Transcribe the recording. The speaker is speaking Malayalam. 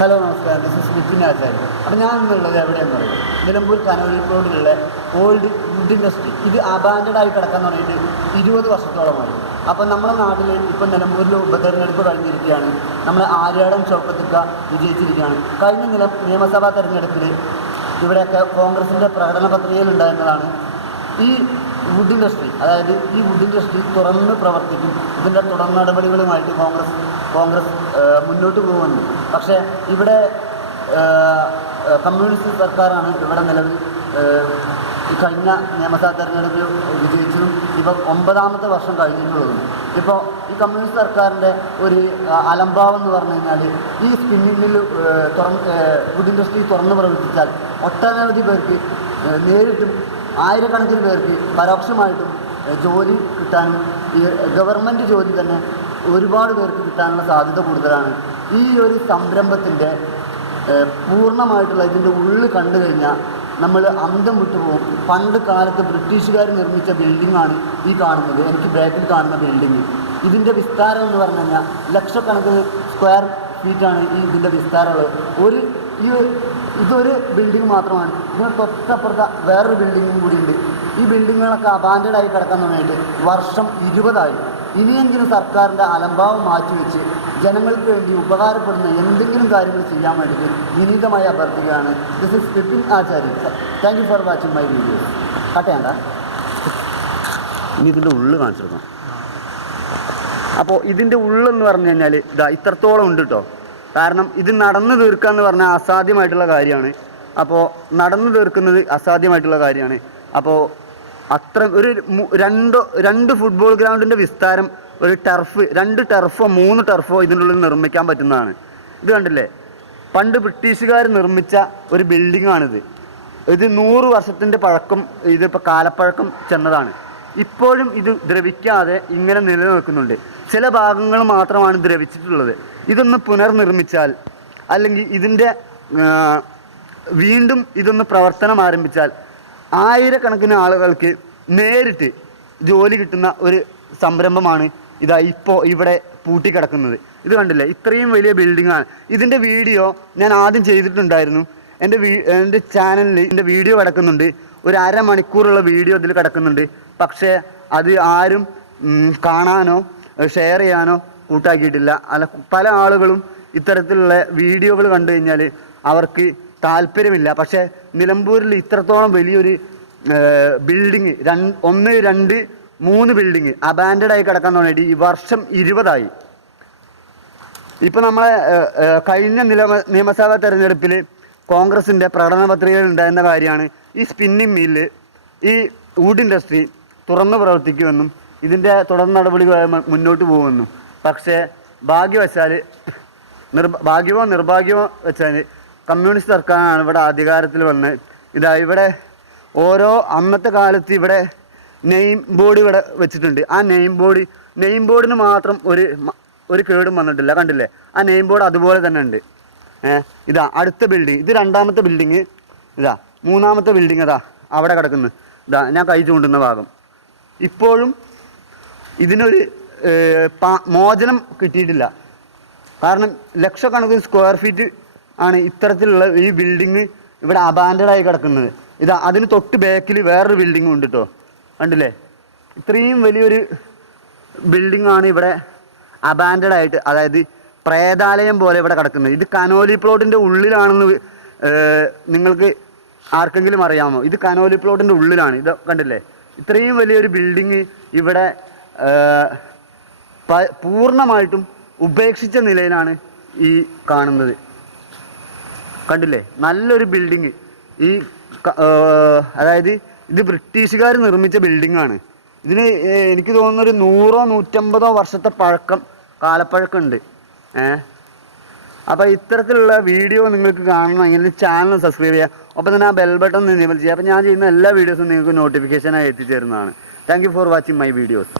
ഹലോ നമസ്കാരം, ദിസ് ഇസ് വിപിൻ ആചാര്യ. അപ്പോൾ ഞാൻ ഇന്നുള്ളത് എവിടെയെന്ന് പറയുന്നത് നിലമ്പൂർ കനോലി റോഡിലുള്ള ഓൾഡ് വുഡ് ഇൻഡസ്ട്രി. ഇത് അബാൻഡഡായി കിടക്കാൻ തുടങ്ങിയിട്ട് 20 വർഷത്തോളമായി. അപ്പോൾ നമ്മുടെ നാട്ടിൽ ഇപ്പോൾ നിലമ്പൂരിൽ ഉപതെരഞ്ഞെടുപ്പ് കഴിഞ്ഞിരിക്കുകയാണ്. നമ്മൾ ആര്യാടൻ ഷൗക്കത്തിക്ക വിജയിച്ചിരിക്കുകയാണ്. കഴിഞ്ഞ നിയമസഭാ തെരഞ്ഞെടുപ്പിൽ ഇവിടെയൊക്കെ കോൺഗ്രസിൻ്റെ പ്രകടന പത്രികയിലുണ്ടായിരുന്നതാണ് ഈ വുഡ് ഇൻഡസ്ട്രി. അതായത് ഈ വുഡ് ഇൻഡസ്ട്രി തുറന്ന് പ്രവർത്തിക്കും, ഇതിൻ്റെ തുടർ നടപടികളുമായിട്ട് കോൺഗ്രസ് മുന്നോട്ട് പോകുന്നു. പക്ഷേ ഇവിടെ കമ്മ്യൂണിസ്റ്റ് സർക്കാരാണ് ഇവിടെ നിലവിൽ കഴിഞ്ഞ നിയമസഭാ തെരഞ്ഞെടുപ്പിൽ വിജയിച്ചതും ഇപ്പോൾ 9ാമത്തെ വർഷം കഴിഞ്ഞിട്ടുള്ളതും. ഇപ്പോൾ ഈ കമ്മ്യൂണിസ്റ്റ് സർക്കാരിൻ്റെ ഒരു അലംഭാവം എന്ന് പറഞ്ഞു കഴിഞ്ഞാൽ ഈ സ്പിന്നിംഗ് മില്ല് വുഡ് ഇൻഡസ്ട്രി തുറന്ന് പ്രവർത്തിച്ചാൽ ഒട്ടനവധി പേർക്ക് നേരിട്ടും ആയിരക്കണക്കിന് പേർക്ക് പരോക്ഷമായിട്ടും ജോലി കിട്ടാനും ഈ ഗവൺമെൻറ് ജോലി തന്നെ ഒരുപാട് പേർക്ക് കിട്ടാനുള്ള സാധ്യത കൂടുതലാണ്. ഈ ഒരു സംരംഭത്തിൻ്റെ പൂർണ്ണമായിട്ടുള്ള ഇതിൻ്റെ ഉള്ളിൽ കണ്ടു കഴിഞ്ഞാൽ നമ്മൾ അന്തം വിട്ടുപോകും. പണ്ട് കാലത്ത് ബ്രിട്ടീഷുകാർ നിർമ്മിച്ച ബിൽഡിങ്ങാണ് ഈ കാണുന്നത്, എനിക്ക് ബാക്കിൽ കാണുന്ന ബിൽഡിങ്. ഇതിൻ്റെ വിസ്താരം എന്ന് പറഞ്ഞു കഴിഞ്ഞാൽ ലക്ഷക്കണക്കിന് സ്ക്വയർ ഫീറ്റാണ് ഇതിൻ്റെ വിസ്താരമുള്ളത്. ഇതൊരു ബിൽഡിംഗ് മാത്രമാണ്. ഇതിന് തൊട്ടപ്പുറത്ത് വേറൊരു ബിൽഡിങ്ങും കൂടിയുണ്ട്. ഈ ബിൽഡിങ്ങുകളൊക്കെ അബാൻഡഡായി കിടക്കാൻ തുടങ്ങിയിട്ട് വർഷം 20ആയി. ഇനിയെങ്കിലും സർക്കാരിൻ്റെ അലംഭാവം മാറ്റിവെച്ച് ജനങ്ങൾക്ക് വേണ്ടി ഉപകാരപ്പെടുന്ന എന്തെങ്കിലും കാര്യങ്ങൾ ചെയ്യാൻ വേണ്ടിയിട്ട് വിനീതമായി അഭ്യർത്ഥിക്കുകയാണ്. This is Vipin Acharya. Thank you for watching my videos. കട്ടേണ്ട ഇനി ഇതിൻ്റെ ഉള്ളിൽ കാണിച്ചെടുക്കാം. അപ്പോൾ ഇതിൻ്റെ ഉള്ളെന്ന് പറഞ്ഞു കഴിഞ്ഞാൽ ഇത്രത്തോളം ഉണ്ട് കേട്ടോ. കാരണം ഇത് നടന്നു തീർക്കുക എന്ന് പറഞ്ഞാൽ അസാധ്യമായിട്ടുള്ള കാര്യമാണ്. അപ്പോൾ നടന്നു തീർക്കുന്നത് അസാധ്യമായിട്ടുള്ള കാര്യമാണ്. അപ്പോൾ അത്ര ഒരു രണ്ട് ഫുട്ബോൾ ഗ്രൗണ്ടിൻ്റെ വിസ്താരം ഒരു ടർഫ്, 2 ടർഫോ 3 ടർഫോ ഇതിൻ്റെ ഉള്ളിൽ നിർമ്മിക്കാൻ പറ്റുന്നതാണ്. ഇത് കണ്ടില്ലേ, പണ്ട് ബ്രിട്ടീഷുകാർ നിർമ്മിച്ച ഒരു ബിൽഡിങ്ങാണിത്. ഇത് 100 വർഷത്തിൻ്റെ പഴക്കം, ഇതിപ്പോൾ കാലപ്പഴക്കം ചെന്നതാണ്. ഇപ്പോഴും ഇത് ദ്രവിക്കാതെ ഇങ്ങനെ നിലനിൽക്കുന്നുണ്ട്. ചില ഭാഗങ്ങൾ മാത്രമാണ് ദ്രവിച്ചിട്ടുള്ളത്. ഇതൊന്ന് പുനർനിർമ്മിച്ചാൽ അല്ലെങ്കിൽ ഇതിൻ്റെ വീണ്ടും ഇതൊന്ന് പ്രവർത്തനം ആരംഭിച്ചാൽ ആയിരക്കണക്കിന് ആളുകൾക്ക് നേരിട്ട് ജോലി കിട്ടുന്ന ഒരു സംരംഭമാണ് ഇപ്പോൾ ഇവിടെ പൂട്ടിക്കിടക്കുന്നത്. ഇത് കണ്ടില്ലേ, ഇത്രയും വലിയ ബിൽഡിങ്ങാണ്. ഇതിൻ്റെ വീഡിയോ ഞാൻ ആദ്യം ചെയ്തിട്ടുണ്ടായിരുന്നു. എൻ്റെ ചാനലിൽ എൻ്റെ വീഡിയോ കിടക്കുന്നുണ്ട്. ഒരു അരമണിക്കൂറുള്ള വീഡിയോ ഇതിൽ കിടക്കുന്നുണ്ട്. പക്ഷേ അത് ആരും കാണാനോ ഷെയർ ചെയ്യാനോ കൂട്ടാക്കിയിട്ടില്ല. പല ആളുകളും ഇത്തരത്തിലുള്ള വീഡിയോകൾ കണ്ടു കഴിഞ്ഞാൽ അവർക്ക് താല്പര്യമില്ല. പക്ഷേ നിലമ്പൂരിൽ ഇത്രത്തോളം വലിയൊരു ബിൽഡിങ് 1, 2, 3 ബിൽഡിങ് അബാൻഡഡായി കിടക്കാൻ തുടങ്ങിയിട്ട് ഈ വർഷം 20ആയി. ഇപ്പോൾ നമ്മളെ കഴിഞ്ഞ നിയമസഭാ തെരഞ്ഞെടുപ്പിൽ കോൺഗ്രസിൻ്റെ പ്രകടന പത്രികയിൽ ഉണ്ടായിരുന്ന കാര്യമാണ് ഈ സ്പിന്നിംഗ് മില്ല്, ഈ വുഡ് ഇൻഡസ്ട്രി തുറന്നു പ്രവർത്തിക്കുമെന്നും ഇതിൻ്റെ തുടർ നടപടികളുമായി മുന്നോട്ട് പോകുമെന്നും. പക്ഷേ ഭാഗ്യവശാൽ ഭാഗ്യമോ നിർഭാഗ്യമോ വെച്ചാൽ കമ്മ്യൂണിസ്റ്റ് സർക്കാരാണ് ഇവിടെ അധികാരത്തിൽ വന്നത്. ഇവിടെ അന്നത്തെ കാലത്ത് ഇവിടെ നെയിം ബോർഡ് ഇവിടെ വെച്ചിട്ടുണ്ട്. ആ നെയിം ബോർഡിന് മാത്രം ഒരു കേടും വന്നിട്ടില്ല. കണ്ടില്ലേ, ആ നെയിം ബോർഡ് അതുപോലെ തന്നെ ഉണ്ട്. അടുത്ത ബിൽഡിങ്, ഇത് 2ാമത്തെ ബിൽഡിങ്. 3ാമത്തെ ബിൽഡിങ് അവിടെ കിടക്കുന്നു. ഞാൻ കൈ ചൂണ്ടുന്ന ഭാഗം. ഇപ്പോഴും ഇതിനൊരു മോചനം കിട്ടിയിട്ടില്ല. കാരണം ലക്ഷക്കണക്കിന് സ്ക്വയർ ഫീറ്റ് ആണ് ഇത്തരത്തിലുള്ള ഈ ബിൽഡിങ് ഇവിടെ അബാൻഡഡായി കിടക്കുന്നത്. അതിന് തൊട്ട് ബാക്കിൽ വേറൊരു ബിൽഡിങ്ങും ഉണ്ട് കേട്ടോ. കണ്ടില്ലേ, ഇത്രയും വലിയൊരു ബിൽഡിങ്ങാണ് ഇവിടെ അബാൻഡഡായിട്ട്, അതായത് പ്രേതാലയം പോലെ ഇവിടെ കിടക്കുന്നത്. ഇത് കനോലി പ്ലോട്ടിൻ്റെ ഉള്ളിലാണെന്ന് നിങ്ങൾക്ക് ആർക്കെങ്കിലും അറിയാമോ? ഇത് കനോലി പ്ലോട്ടിൻ്റെ ഉള്ളിലാണ്. ഇത് കണ്ടില്ലേ, ഇത്രയും വലിയൊരു ബിൽഡിങ് ഇവിടെ പൂർണ്ണമായിട്ടും ഉപേക്ഷിച്ച നിലയിലാണ് ഈ കാണുന്നത്. കണ്ടില്ലേ, നല്ലൊരു ബിൽഡിങ്. അതായത് ഇത് ബ്രിട്ടീഷുകാർ നിർമ്മിച്ച ബിൽഡിങ്ങാണ്. ഇതിന് എനിക്ക് തോന്നുന്നൊരു 100 150 വർഷത്തെ കാലപ്പഴക്കം ഉണ്ട്. അപ്പോൾ ഇത്തരത്തിലുള്ള വീഡിയോ നിങ്ങൾക്ക് കാണണമെങ്കിൽ ചാനൽ സബ്സ്ക്രൈബ് ചെയ്യുക. ഒപ്പം തന്നെ ആ ബെൽ ബട്ടൺ എനേബിൾ ചെയ്യുക. അപ്പോൾ ഞാൻ ചെയ്യുന്ന എല്ലാ വീഡിയോസും നിങ്ങൾക്ക് നോട്ടിഫിക്കേഷനായി എത്തിച്ചേരുന്നതാണ്. Thank you for watching my videos.